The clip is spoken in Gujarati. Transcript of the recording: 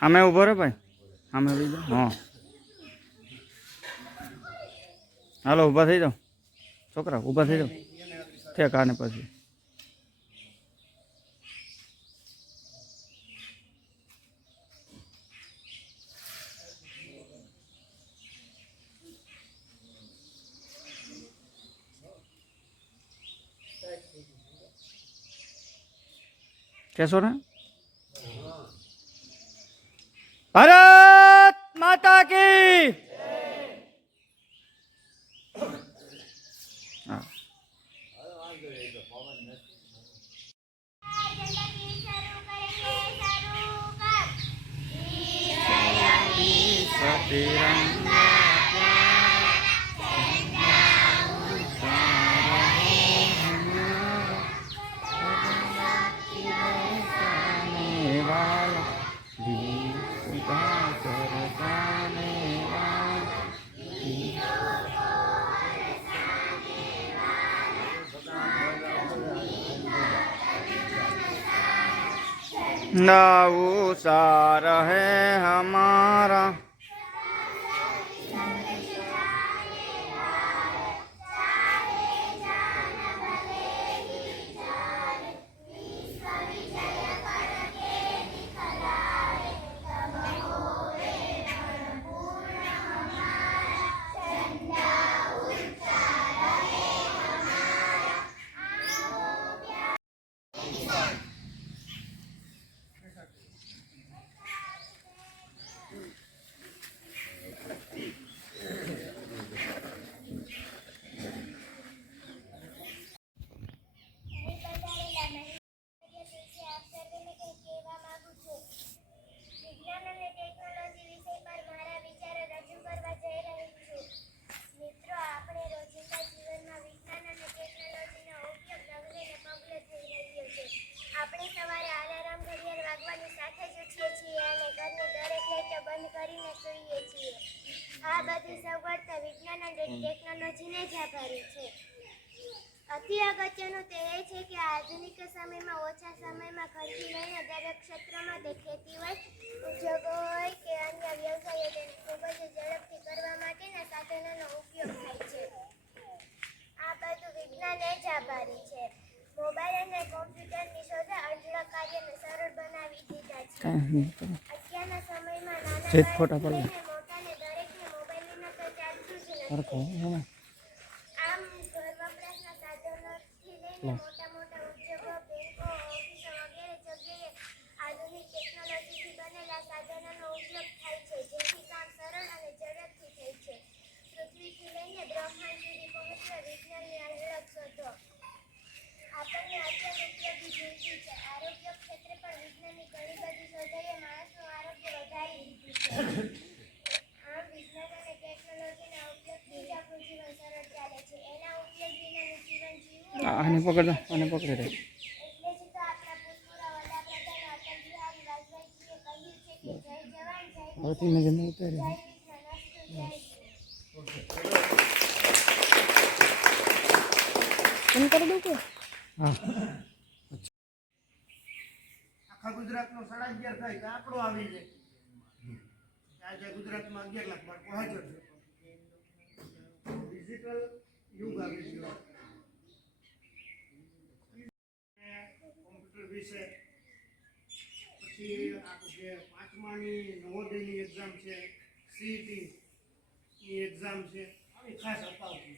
સામે ઊભો રહો ભાઈ. ઊભી જાઓ. હા. હાલો, ઊભા થઈ જાઓ. છોકરા, ઊભા થઈ જાઓ. ઠેક, આને પછી. કેશો ને ભારત માતા કી હા. नऊ सार है हमारा બધી સગવડતા વિજ્ઞાન અને ટેકનોલોજીને જ આભારી છે. અતિ અગત્યનું તે એ છે કે આધુનિક સમયમાં ઓછા સમયમાં ખર્ચી લઈને દરેક ક્ષેત્રમાં તે ખેતી હોય ઉદ્યોગો હોય કે અન્ય વ્યવસાયો તેને ખૂબ જ ઝડપથી કરવા માટેના સાધનોનો ઉપયોગ થાય છે. આ બધું વિજ્ઞાન એ જ આભારી છે. મોબાઈલ અને કોમ્પ્યુટરની શોધે અડધા કાર્યને સરળ બનાવી દીધા છે. અત્યારના સમયમાં નાના ફોટા બાળકથી પાડો. લઈને મોટાને દરેકને મોબાઈલ વિના તો ચાલતું જ નથી હરખો, હે. આમ ઘર વપરાશના સાધનોથી લઈને મોટા મોટા ઉદ્યોગો બેંકો ઓફિસો વગેરે જગ્યાએ આધુનિક ટેકનોલોજીથી બનેલા સાધનોનો ઉપયોગ થાય છે જેથી કામ સરળ અને ઝડપથી થાય છે પૃથ્વીથી લઈને બ્રહ્માંડ સુધી વિજ્ઞાનની અઢળક શોધો આપણને અત્યંત ઉપયોગી જિંદગી છે આરોગ્ય ક્ષેત્રે પણ વિજ્ઞાનની ઘણી બધી શોધોએ માણસનું આરોગ્ય વધારી દીધું છે છે પકડ આને પકડી જય હવે ધીમે ધીમે ઉતારી જય હા. આખા ગુજરાતનો સાડા અગિયાર થાય તો આંકડો આવી જાય. આજે ગુજરાતમાં અગિયાર લાખ બાળકો હાજર છે. ડિજિટલ યુગ આવી ગયો. પછી જે પાંચમાની નવોદયની એક્ઝામ છે સીઈટી ની એક્ઝામ છે. આવી ખાસ અપાવતી